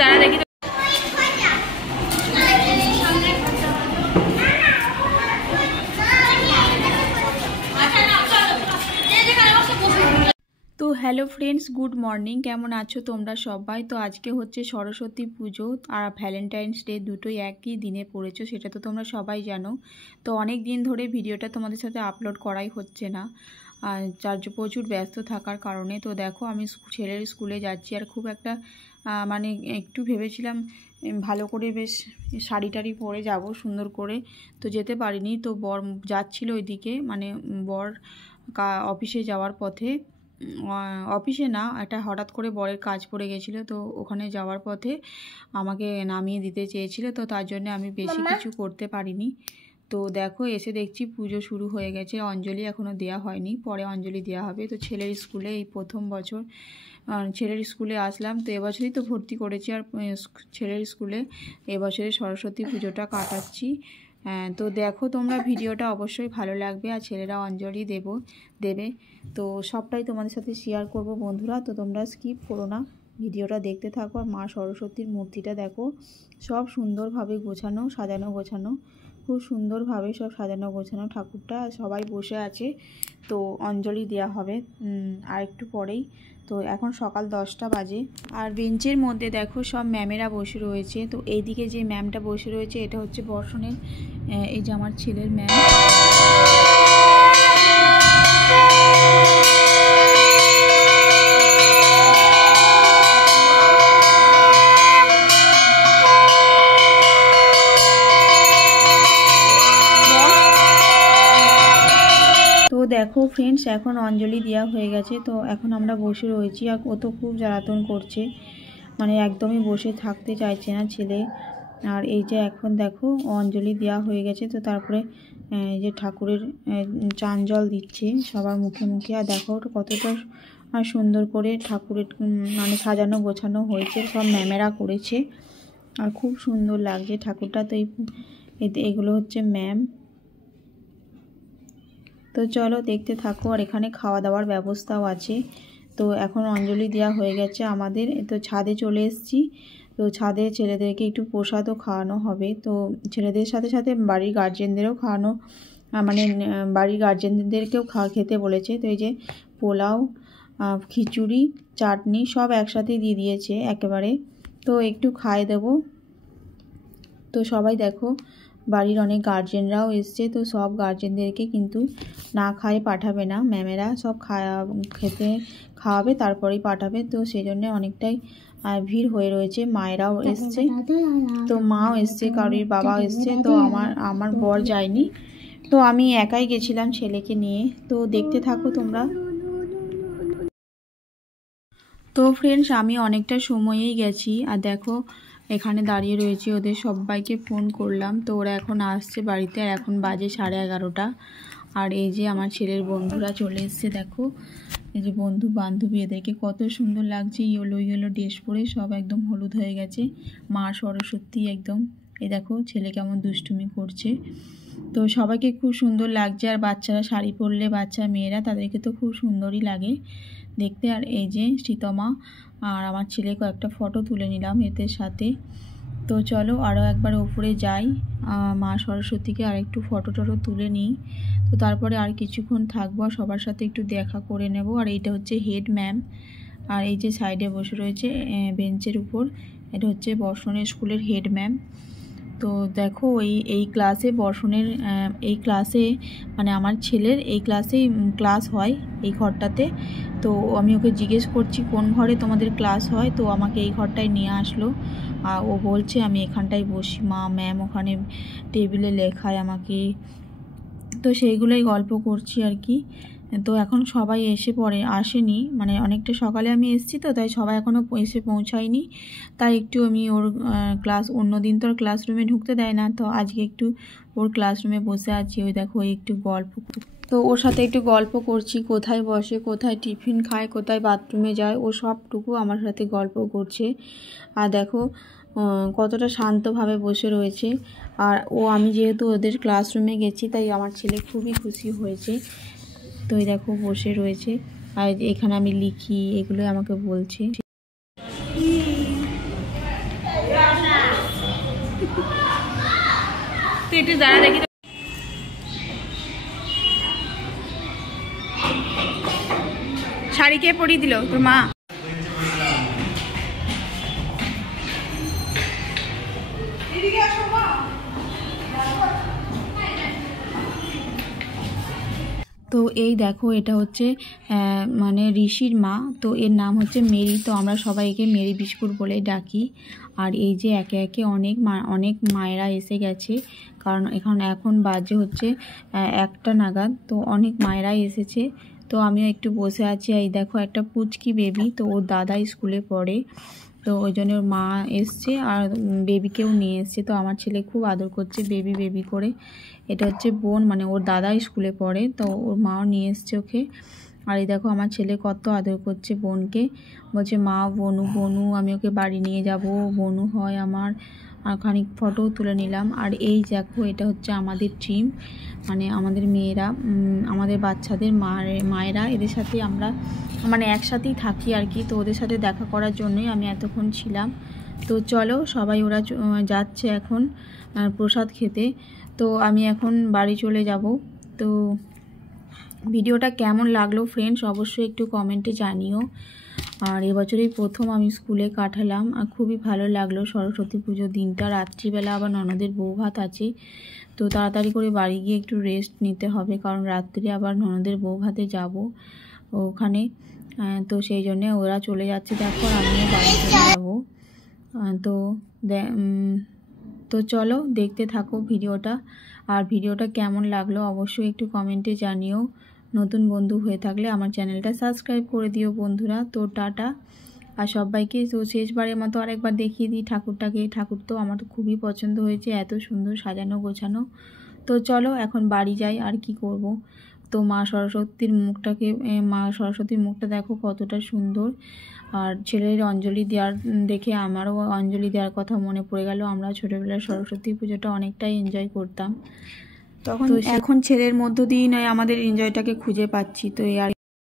দাঁড়া দেখি। তো হ্যালো ফ্রেন্ডস, গুড মর্নিং। কেমন আছো তোমরা সবাই? তো আজকে হচ্ছে সরস্বতী পুজো আর ভ্যালেন্টাইন্স ডে, দুটোই একই দিনে পড়েছো, সেটা তো তোমরা সবাই জানো। তো অনেক দিন ধরে ভিডিওটা তোমাদের সাথে আপলোড করাই হচ্ছে না, আর যার প্রচুর ব্যস্ত থাকার কারণে। তো দেখো আমি ছেলের স্কুলে যাচ্ছি, আর খুব একটা মানে একটু ভেবেছিলাম ভালো করে বেশ শাড়ি টাড়ি পরে যাব সুন্দর করে, তো যেতে পারিনি। তো বর যাচ্ছিল ওইদিকে, মানে বর অফিসে যাওয়ার পথে, অফিসে না, একটা হঠাৎ করে বরের কাজ পড়ে গেছিলো, তো ওখানে যাওয়ার পথে আমাকে নামিয়ে দিতে চেয়েছিল, তো তার জন্য আমি বেশি কিছু করতে পারিনি। তো দেখো এসে দেখছি পুজো শুরু হয়ে গেছে, অঞ্জলি এখনও দেওয়া হয়নি, পরে অঞ্জলি দেওয়া হবে। তো ছেলের স্কুলে এই প্রথম বছর ছেলের স্কুলে আসলাম, তো এবছরই তো ভর্তি করেছি, আর ছেলের স্কুলে এবছরে সরস্বতী পুজোটা কাটাচ্ছি। তো দেখো তোমরা ভিডিওটা অবশ্যই ভালো লাগবে, আর ছেলেরা অঞ্জলি দেবে, তো সবটাই তোমাদের সাথে শেয়ার করব বন্ধুরা। তো তোমরা স্কিপ করো না, ভিডিওটা দেখতে থাকো। আর মা সরস্বতীর মূর্তিটা দেখো, সব সুন্দরভাবে গোছানো, সাজানো গোছানো, খুব সুন্দরভাবে সব সাজানো গোছানো ঠাকুরটা, সবাই বসে আছে। তো অঞ্জলি দেওয়া হবে আর একটু পরেই। তো এখন সকাল 10টা বাজে, আর বেঞ্চের মধ্যে দেখো সব ম্যামেরা বসে রয়েছে। তো এইদিকে যে ম্যামটা বসে রয়েছে এটা হচ্ছে বর্ষণের, এই যে আমার ছেলের ম্যাম। দেখো ফ্রেন্ডস, এখন অঞ্জলি দেওয়া হয়ে গেছে, তো এখন আমরা বসে রয়েছি, আর ও তো খুব জ্বালাতন করছে, মানে একদমই বসে থাকতে চাইছে না ছেলে। আর এই যে এখন দেখো অঞ্জলি দেওয়া হয়ে গেছে, তো তারপরে এই যে ঠাকুরের চান জল দিচ্ছে সবার মুখে মুখে। আর দেখো কতটা সুন্দর করে ঠাকুরের মানে সাজানো গোছানো হয়েছে, সব ম্যামেরা করেছে, আর খুব সুন্দর লাগছে ঠাকুরটা। তো এইগুলো হচ্ছে ম্যাম। তো চলো দেখতে থাকো, আর এখানে খাওয়া দাওয়ার ব্যবস্থাও আছে। তো এখন অঞ্জলি দেওয়া হয়ে গেছে আমাদের, তো ছাদে চলে এসেছি। তো ছাদে ছেলেদেরকে একটু প্রসাদও খাওয়ানো হবে, তো ছেলেদের সাথে সাথে বাড়ির গার্জেনদেরও খাওয়ানো, মানে বাড়ির গার্জেনদেরকেও খেতে বলেছে। তো এই যে পোলাও, খিচুড়ি, চাটনি সব একসাথে দিয়ে দিয়েছে একেবারে, তো একটু খাইয়ে দেবো। তো সবাই দেখো বাড়ির অনেক গার্জেনরাও এসছে, তো সব গার্জেনদেরকে কিন্তু না খাইয়ে পাঠাবে না ম্যামেরা, সব খেতে খাওয়াবে তারপরেই পাঠাবে। তো সেই জন্য অনেকটাই ভিড় হয়ে রয়েছে, মায়েরাও এসছে, তো মাও এসছে, কারোর বাবাও এসছে। তো আমার বর যায়নি, তো আমি একাই গেছিলাম ছেলেকে নিয়ে। তো দেখতে থাকো তোমরা। তো ফ্রেন্ডস, আমি অনেকটা সময়েই গেছি, আর দেখো এখানে দাঁড়িয়ে রয়েছে, ওদের সবাইকে ফোন করলাম, তো ওরা এখন আসছে বাড়িতে, আর এখন বাজে 11:30। আর এই যে আমার ছেলের বন্ধুরা চলে এসছে, দেখো এই যে বন্ধু বান্ধবী, এদেরকে কত সুন্দর লাগছে, ইয়েলো ইয়েলো ড্রেস পরে সব একদম হলুদ হয়ে গেছে, মা সরস্বতী একদম। এই দেখো ছেলে কেমন দুষ্টুমি করছে, তো সবাইকে খুব সুন্দর লাগছে। আর বাচ্চারা শাড়ি পরলে, বাচ্চা মেয়েরা, তাদেরকে তো খুব সুন্দরই লাগে দেখতে। আর এই যে শীতমা আর আমার ছেলে কয়েকটা ফটো তুলে নিলাম এদের সাথে। তো চলো আরও একবার ওপরে যাই, মা সরস্বতীকে আর একটু ফটো টটো তুলে নিই, তো তারপরে আর কিছুক্ষণ থাকবো, সবার সাথে একটু দেখা করে নেব। আর এইটা হচ্ছে হেড ম্যাম, আর এই যে সাইডে বসে রয়েছে বেঞ্চের উপর, এটা হচ্ছে বর্ষণের স্কুলের হেড ম্যাম। তো দেখো এই ক্লাসে বর্ষণের এই ক্লাসে, মানে আমার ছেলের এই ক্লাসেই ক্লাস হয় এই ঘরটাতে। তো আমি ওকে জিজ্ঞেস করছি কোন ঘরে তোমাদের ক্লাস হয়, তো আমাকে এই ঘরটায় নিয়ে আসলো, আর ও বলছে আমি এখানটায় বসি মা, ম্যাম ওখানে টেবিলে লেখায় আমাকে, তো সেইগুলোই গল্প করছি আর কি। তো এখন সবাই আসেনি, মানে অনেকটা সকালে আমি এসেছি, তো তাই সবাই এখনও এসে পৌঁছায়নি, তাই একটু আমি ওর অন্যদিন তো আর ক্লাসরুমে ঢুকতে দেয় না, তো আজকে একটু ওর ক্লাসরুমে বসে আছি। ওই দেখো একটু গল্প, তো ওর সাথে একটু গল্প করছি, কোথায় বসে, কোথায় টিফিন খায়, কোথায় বাথরুমে যায়, ও সবটুকু আমার সাথে গল্প করছে। আর দেখো কতটা শান্তভাবে বসে রয়েছে। আর আমি যেহেতু ওদের ক্লাসরুমে গেছি, তাই আমার ছেলে খুবই খুশি হয়েছে। তো এই দেখো বসে রয়েছে, আর এখানে আমি লিখি, এগুলো আমাকে বলছে। একটু দাঁড়া দেখি। শাড়ি কে পরিয়ে দিল? তোর মা? তো এই দেখো, এটা হচ্ছে মানে ঋষির মা। তো এর নাম হচ্ছে মেরি। তো আমরা সবাই একে মেরি বিস্কুট বলে ডাকি। আর এই যে একে একে অনেক মায়েরা এসে গেছে, কারণ এখন বাজে হচ্ছে 1টা নাগাদ। তো অনেক মায়েরাই এসেছে। তো আমিও একটু বসে আছি। এই দেখো একটা পুচকি বেবি, তো ওর দাদা স্কুলে পড়ে, তো ওই জন্য ওর মা এসছে আর বেবিকেও নিয়ে এসছে। তো আমার ছেলে খুব আদর করছে বেবি বেবি করে। এটা হচ্ছে বোন, মানে ওর দাদা স্কুলে পড়ে, তো ওর মাও নিয়ে এসছে ওকে। আর এই দেখো আমার ছেলে কত আদর করছে বোনকে, বলছে মা বনু বনু, আমি ওকে বাড়ি নিয়ে যাব, বনু হয় আমার। আর খানিক ফটোও তুলে নিলাম। আর এই দেখো, এটা হচ্ছে আমাদের টিম, মানে আমাদের মেয়েরা, আমাদের বাচ্চাদের মায়েরা, এদের সাথে আমরা মানে একসাথেই থাকি আর কি। তো ওদের সাথে দেখা করার জন্যই আমি এতক্ষণ ছিলাম। তো চলো সবাই, ওরা যাচ্ছে এখন প্রসাদ খেতে। তো আমি এখন বাড়ি চলে যাব। তো ভিডিওটা কেমন লাগলো ফ্রেন্ডস অবশ্যই একটু কমেন্টে জানিও। আর এবছরই প্রথম আমি স্কুলে কাটালাম, আর খুবই ভালো লাগলো সরস্বতী পুজোর দিনটা। রাত্রিবেলা আবার ননদের বউ ভাত আছে, তো তাড়াতাড়ি করে বাড়ি গিয়ে একটু রেস্ট নিতে হবে, কারণ রাত্রে আবার ননদের বউ ভাতে যাব ওখানে। তো সেই জন্যে ওরা চলে যাচ্ছে, দেখো আমিও বাড়ি চলে যাবো। তো তো চলো দেখতে থাকো ভিডিওটা। আর ভিডিওটা কেমন লাগলো অবশ্যই একটু কমেন্টে জানিও। নতুন বন্ধু হয়ে থাকলে আমার চ্যানেলটা সাবস্ক্রাইব করে দিও বন্ধুরা। তো টাটা। আর সবাইকে তো শেষবারের মতো আরেকবার দেখিয়ে দিই ঠাকুরটাকে। ঠাকুর তো আমার তো খুবই পছন্দ হয়েছে, এত সুন্দর সাজানো গোছানো। তো চলো এখন বাড়ি যাই, আর কি করব। তো মা সরস্বতীর মুখটা দেখো কতটা সুন্দর। আর ছেলের অঞ্জলি দেওয়ার দেখে আমারও অঞ্জলি দেওয়ার কথা মনে পড়ে গেল। আমরা ছোটোবেলায় সরস্বতী পুজোটা অনেকটাই এনজয় করতাম তখন। তো এখন ছেলের মধ্য দিয়েই নয় আমাদের এনজয়টাকে খুঁজে পাচ্ছি। তো এই আর